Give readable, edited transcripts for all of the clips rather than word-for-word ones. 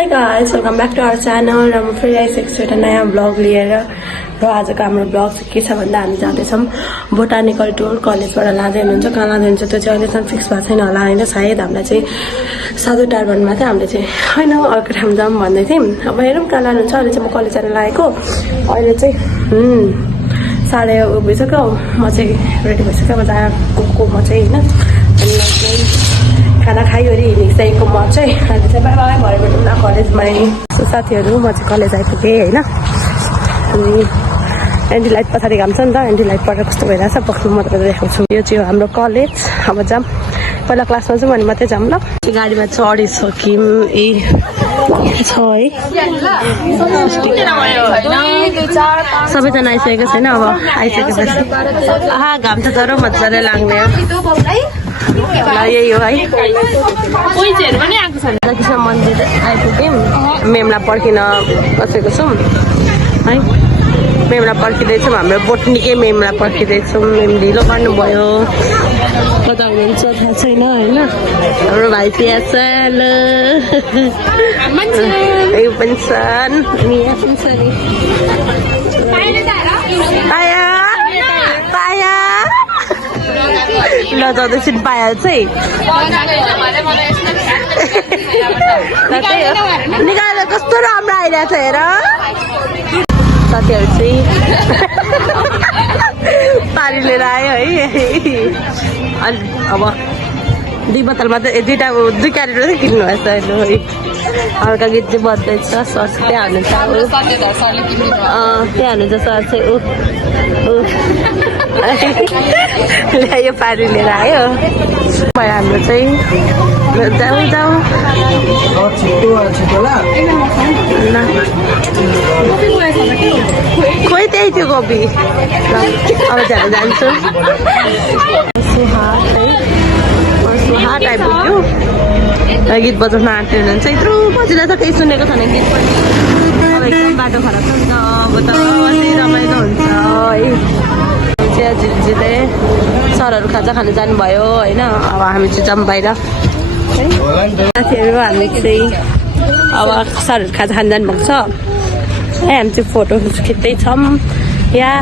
Hi guys, welcome back to our channel. र म फेरि आइसकेको छु एउटा नयाँ ब्लग लिएर र आजको हाम्रो ब्लग चाहिँ के छ भन्दा हामी जाँदैछौँ बोटानिकल टुर कलेजबाट लाँदै हुनुहुन्छ कहाँ लाँदै हुन्छ त्यो चाहिँ अहिलेसम्म फिक्स भएको छैन होला होइन सायद हामीलाई चाहिँ साधु टारबनमा चाहिँ हामीले चाहिँ होइन अर्को ठाउँ जाऊँ भन्दै थियौँ अब हेरौँ कहाँ लानुहुन्छ अहिले चाहिँ म कलेज जान लागेको अहिले चाहिँ 9:30 भइसक्यो म चाहिँ रेडी भइसक्यो अब गएको म चाहिँ होइन अनि खाना खाइवरी हिँडिसकेको म चाहिँ अहिले चाहिँ बाई बाई भएर भेटौँ न कलेजमा साथीहरू म चाहिँ कलेज आइपुगेँ होइन अनि एन्टी लाइट पछाडि घाम छ नि त एन्टी लाइट परेर कस्तो भइरहेछ पक्नु म तपाईँलाई देखाउँछु यो चाहिँ हाम्रो कलेज अब जाऊँ पहिला क्लासमा जाऊँ अनि मात्रै जाऊँ ल गाडीमा चढिसक्यौँ ए छ है सबैजना आइसकेको छैन अब आइसकेपछि आहा घाम त तर मजाले लाग्ने हो ल यही हो है कृष्ण मन्दिर आइपुग्यौँ मेमलाई पर्खिन बसेको छौँ है मेमलाई पर्खिँदैछौँ हाम्रो बोटनिकै मेमलाई पर्खिँदैछौँ मेम ढिलो गर्नुभयो कता हुनुहुन्छ थाहा छैन होइन हाम्रो भाइ पिया छ ल यो पनि छन् मिया पनि छ नि पाया पाया ल जाँदैछु पाया चाहिँ निकालेर कस्तो राम्रो आइरहेको छ हेर साथीहरू चाहिँ पानी लिएर आयो है अनि अब 2 बोतलमा त 2 क्यारेटहरू चाहिँ किन्नु भएछ अहिले है हल्का गीत चाहिँ बज्दैछ सर त्यहाँ हुनुहुन्छ त्यहाँ हुनुहुन्छ सर चाहिँ ल्यायो पानी लिएर आयो भयो हाम्रो चाहिँ जाउँ जाउँ खोइ त्यही थियो कोपी अब त्यहाँ जान्छु सुहाट है सुहाट आइपुग्यो गीत बजाउन आँट्यो हुनुहुन्छ यत्रो बजिरहेको छ केही सुनेको छैन गीत पनि अब एकदम बाटो खराब छ नि त अब त अझै रमाइलो हुन्छ है झिल्झिले सरहरू खाजा खानु जानुभयो होइन अब हामी चाहिँ जाऊँ बाहिर साथीहरू हामी चाहिँ अब सरहरू खाजा खानु जानुभएको छ है हामी चाहिँ फोटो खिच्दैछौँ या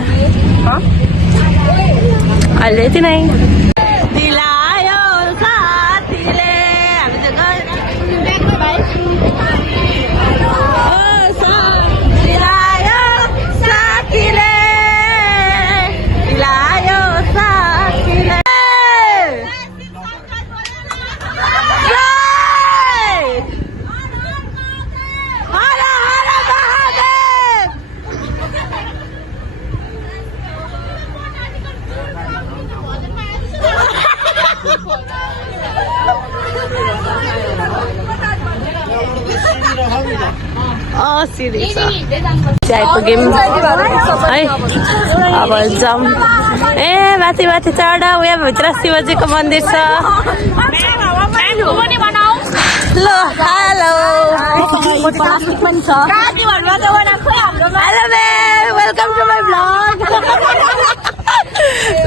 अहिले यति नै आइपुग्यौँ है अब जाऊँ ए माथि माथि चढ उयो भित्र शिवजीको मन्दिर छ ल hello hello ma'am welcome to my blog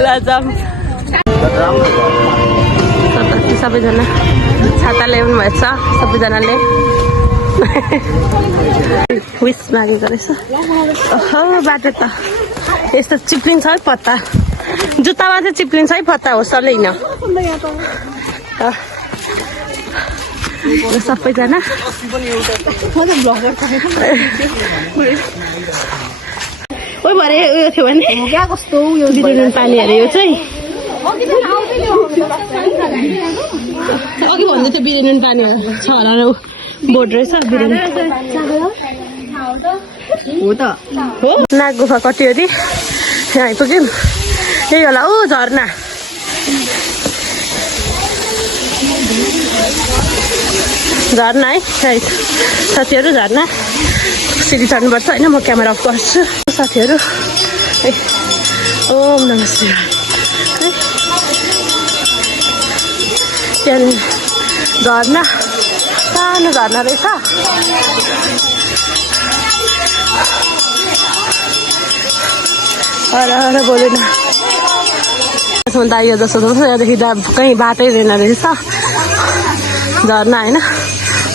ल जाऊँ सबैजना छाता ल्याउनु भएछ सबैजनाले विस मागेको रहेछ बाटो त यस्तो चिप्लिन्छ है पत्ता जुत्तामा चाहिँ चिप्लिन्छ है पत्ता हो सलेन सबैजना ओ भरे उयो थियो भने कस्तो बिरुन पानी अरे यो चाहिँ अघि भन्दै थियो बिरुन पानी छ होला बोट रहेछ बिरुन हो त हो नाग गुफा कति हो यहाँ आइपुग्यौँ यही होला ऊ झर्ना झर्ना है साथीहरू झर्ना सिडी चढ्नुपर्छ होइन म क्यामेरा अफ गर्छु साथीहरू है ओम नमः शिवाय त्यहाँदेखि झर्ना सानो झर्ना रहेछ हर बोलेन दाइयो जस्तो यहाँदेखि कहीँ बाटै रहेन रहेछ झर्ना होइन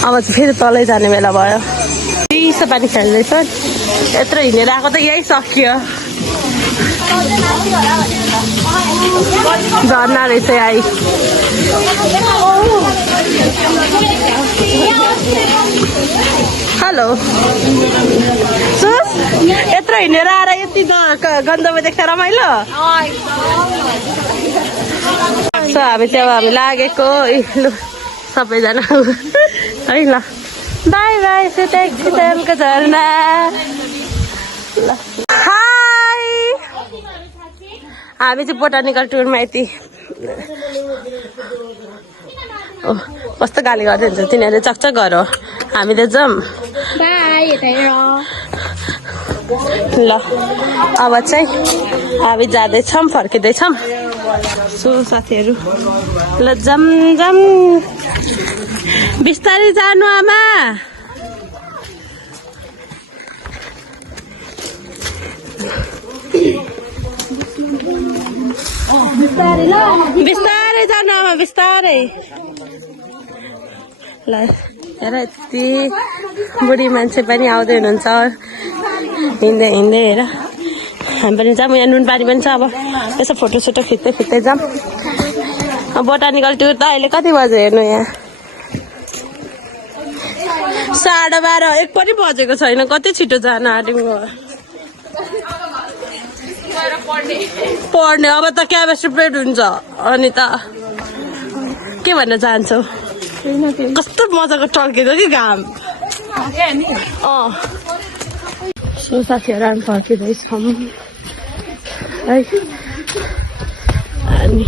अब चाहिँ फेरि तलै जाने बेला भयो चिसो पानी खेल्दैछ यत्रो हिँडेर आएको त यही सकियो झर्ना रहेछ आई हेलो सुस यत्रो हिँडेर आएर यति गन्धमा देख्दा रमाइलो सो हामी चाहिँ अब हामी लागेको लु सबैजना है ल बाई बाई सीतामको झरना हाई हामी चाहिँ बोटानिकल टुरमा यति कस्तो गाली गर्दै हुन्छ तिनीहरूले चकचक गर हामी त जाऊँ ल अब चाहिँ हामी जाँदैछौँ फर्किँदैछौँ सो साथीहरू ल जाऊँ जाऊँ बिस्तारै जानु आमा बिस्तारै जानु आमा बिस्तारै ल हेर यति बुढी मान्छे पनि आउँदै हुनुहुन्छ हिँड्दै हिँड्दै हेर हामी पनि जाऊँ यहाँ नुनबारी पनि छ अब यसो फोटोसोटो खिच्दै जाऊँ बोटानिकल टुर त अहिले कति बजे हेर्नु यहाँ 12:30 1 पनि बजेको छैन कति छिटो जान आँट्यौँ पढ्ने अब त केमिस्ट्री पिरियड हुन्छ अनि त के भन्न चाहन्छौ कस्तो मजाको टल्किँदो कि घाम सो साथीहरू हामी फर्किँदैछौँ है अनि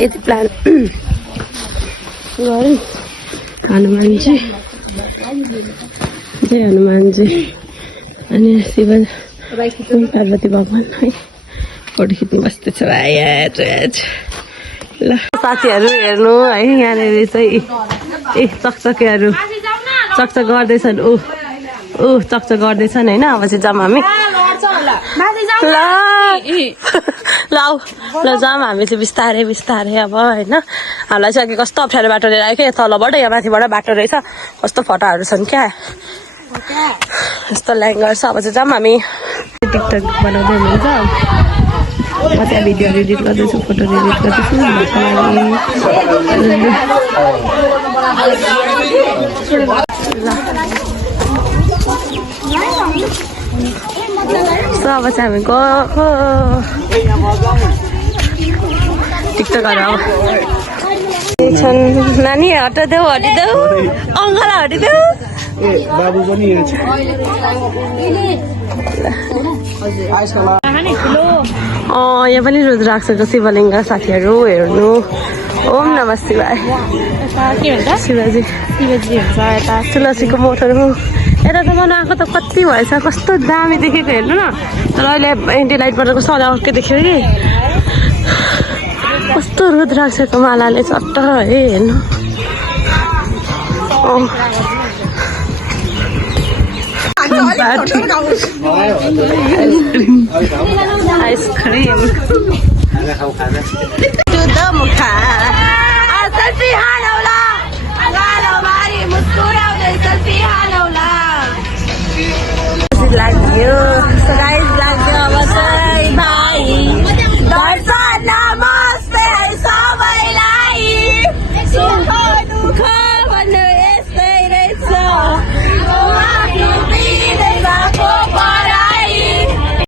यति प्लान गरौँ हनुमानजी जय हनुमानजी अनि शिव पार्वती भगवान है फोटो खिच्नु बस्दैछ ल साथीहरू हेर्नु है यहाँनिर चाहिँ चकचकेहरू चकचक गर्दैछन् चकचक गर्दैछन् होइन अब चाहिँ जाऊँ हामी ल जाऊँ हामी चाहिँ बिस्तारै बिस्तारै अब होइन हामीलाई चाहिँ अघि कस्तो अप्ठ्यारो बाटो लिएर आयो क्या तलबाट या माथिबाट बाटो रहेछ कस्तो फटाहरू छन् क्या यस्तो ल्याङ्गर छ अब चाहिँ जाऊँ हामी टिकटक बनाउँदै हुनुहुन्छ म त्यहाँ भिडियो एडिट गर्दैछु फोटो एडिट गर्दैछु अब चाहिँ हामी गएको टिकटकहरू अब नानी हटिदेऊ अङ्कल हटिदेऊ बाबु पनि यहाँ पनि रुद्राक्षको शिवलिङ्ग साथीहरू हेर्नु ओम नमः शिवाय शिवजी तुलसीको मोटरहरू यता त गर्नु आएको त कति भएछ कस्तो दामी देखेको हेर्नु न तर अहिले एन्टिलाइटबाट कस्तो अर्कै देख्यो कि कस्तो रुद्राक्षको मालाले चट्ट है हेर्नु ice cream to the mukha. Say hi